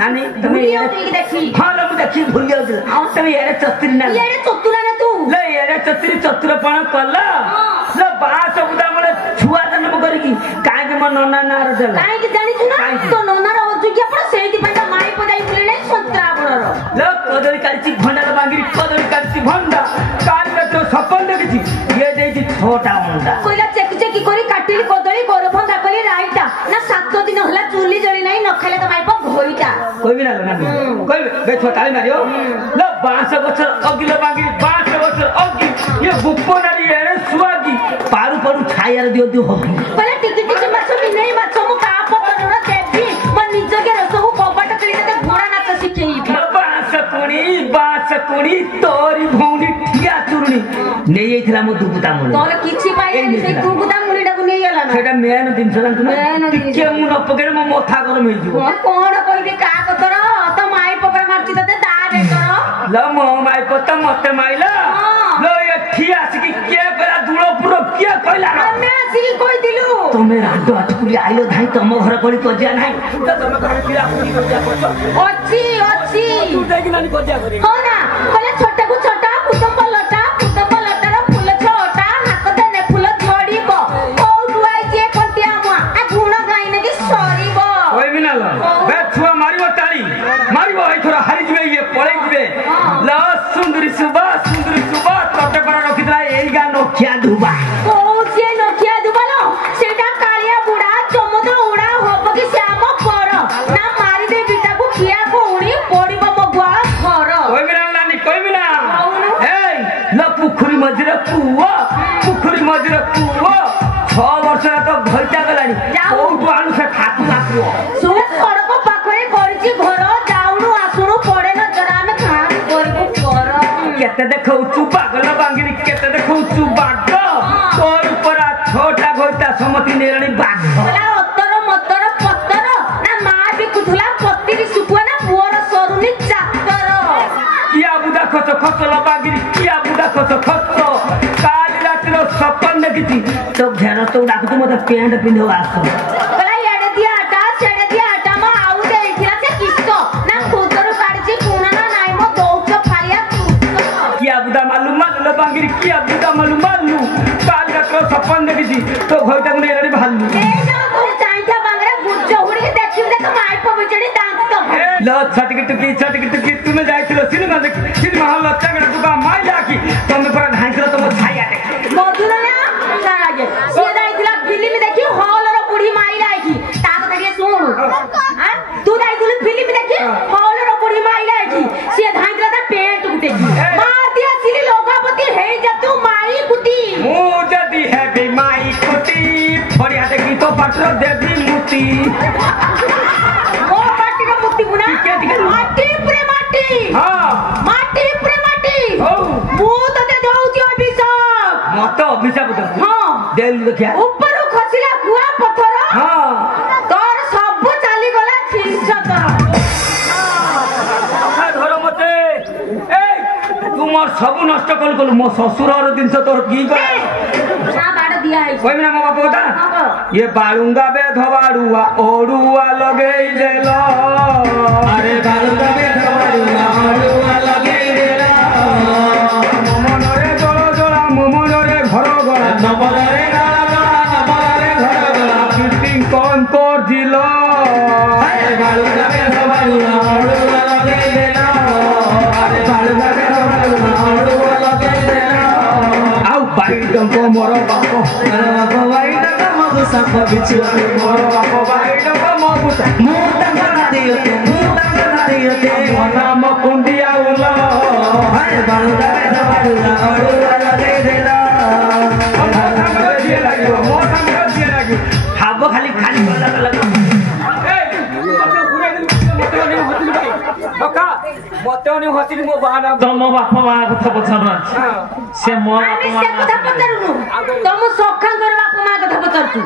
नानी तुम्हें देखी हां लो देखी भूल गया तुम्हें यार चतुर ना तू ले यार चतुरपण कला ल बास उदा मले छुआ जन्म करकी काहे के मन नन्ना ना रदल काहे के जानि छु ना तो नन्ना रो जुगिया पर सेति पंडा माई पजाई फुले नै संतरा बडर ल कदळी काची भंडा बांगिरी कदळी काची भंडा काल में तो सपन देखी ये देती छोटा मुंडा कोइला चेकी करी काटिली कदळी गोर भंगा करी राईटा ना 7 दिन होला चुली जळी नै न खाले त माई प घोईटा कोई भी ना लगा कोई बे छोटाली मारियो ल 12 बछर अगिलो बांगिरी 12 बछर अगि ये बुप्पो नाली है सुआगी पारू पारू छायर दियो दियो होगी पले टिकी माछो भी नहीं माछो मु का पतर न देबी म निज के रसहु कबाट करी ते घोड़ा नाच सिखेई बास कुणी तोरी भौनी ठिया चुरणी नै आइथिला मो दुबुता मुनी तोले किछि पाइले से दुबुता मुनी डाकु नै गेला ना सेटा मेन दिन छला के मु न पकेरे मो माथा गरम हे जिवो कोन कहबी का कतर त माई पकड़ मारछि तते दा दे कर ल मो माई पत मते माइला ल ये ठिया सिकी के बेला दुलो पुरो के कहला मैं सिकी कहि दिलु तुमे राडो अटकुली आइलो धाई तम घर कोली कजिया नाही त तमे घर किरा पुरी कजिया करछ अछि तू देखि नानी कजिया करी हो ना पले छोटे को छोटा कुटुंब लटा रो फूल छोटा हाथ देने फूल झड़ीबो ओ दुआई जे कंटिया म आ गुण गाइने कि सरीबो ओइ मिनाल बे छुआ मारिबो ताली मारिबो ए थोड़ा हारि जबे ये पळे जबे ल सुंदरी सुबा तोटे पर रखितला एई गा नोखिया दुबा ओ जे नोखिया दुबालो सेटा कालिया बुढ़ा चमचा उड़ा होब कि श्याम पर ना मारी दे बिटा को खिया को उड़ी पड़िबो मो गुआ घर ओइ मिनाल नानी कोइ मिना ए ल पुखुरी मझिरे कुओ 6 वर्ष तो भइता गलानी कोउटु आनु से ठाकु आकुओ सुने सड़क पाखरे करछि घर जाउनु आसुनु पड़े न जरा में खान करबो कर केते देखौ चु पागल बांगिरी केते देखौ चु बाग तोर ऊपर छोटा घोटा समति नेरणी बाग बोला उत्तर मतर पत्तर ना मां भी कुथला पत्ती सुकुआ ना पुअर सरुनी चाकर किया बुदा खच बांगिरी किया बुदा खच काल रात रो सपन देखी तो घेर तो डाकू मते पैंट पिंधो आसो बोला एडे दिया आटा म आउ दे इथिला से किस्तो ना खुदरु काढची पुना ना नाइ म दौच फारिया किया बुदा मालूम ल बांगिरी किया बुदा मालूम काल रात रो सपन देखी तो घोटा ने रेडी भालू ए ना तो चाइता बांगरा गुज्ज हुडी के देखि दे तो माइ पबचडी दांत ल छटकी टुकी तुमे जाइथिलो सिनेमा हॉल चगड़ दुबा माइ लाकी तुमे पर ढाइथिलो तुम छाया देख मधुर ना सागे सीधा इथिला फिल्म देखि हॉल रो बुढ़ी माइ लाकी ता तो देखि सुन हां तू जाइथिलो फिल्म देखि हॉल रो बुढ़ी माइ लाकी सीधा इथिला ता पेट उठे मार दिया सिली लोकापति हे जा तू माई कुटी मु जदी है बे माई कुटी बढ़िया देखी तो पटरो देवी मुती ओ माटी रो मुती बुना माटी प्रे माटी हां माटी प्रे माटी ओ मु तो ते दउची अभिशाप मत अभिशाप दो हां देल देखिया ऊपर खसिला कुआ पत्थर हां तोर सब चाली गला छिलछ तोर धर मते ए तू मोर सब नष्ट कल मो ससुर रो दिन से तोर की कर ना बाड़ दिया है कोई ना मो बापा ये बालुंगा बे धवाड़ुआ ओड़ुआ लगेई देलो अरे बालुंगा बे धवाड़ुआ ओड़ुआ लगेई देलो मोमनरे जोड़ा मोमनरे घर गला नबरे गाला नबरे घर गला किटिंग कौन कर दिलो अरे बालुंगा बे धवाड़ुआ ओड़ुआ लगेई देलो अरे बालुंगा बे धवाड़ुआ ओड़ुआ लगेई देलो आउ बाई डंको मोर बापो बाई डंको मगु सब बिछुआ मोर बापो बाई डंको मगु मु डंको ना दियो ते नाम कुंडिया उलो हाय बालुगा बे धवाड़ुआ ओड़ुआ लगेई देलो मोर हमरो दिए लागी हाबो खाली लगा मते हसिल मो बाना तम बापा मां कथा पचार से मो आमे से कथा पचारुनु तम सखा कर बापा मां कथा पचारछु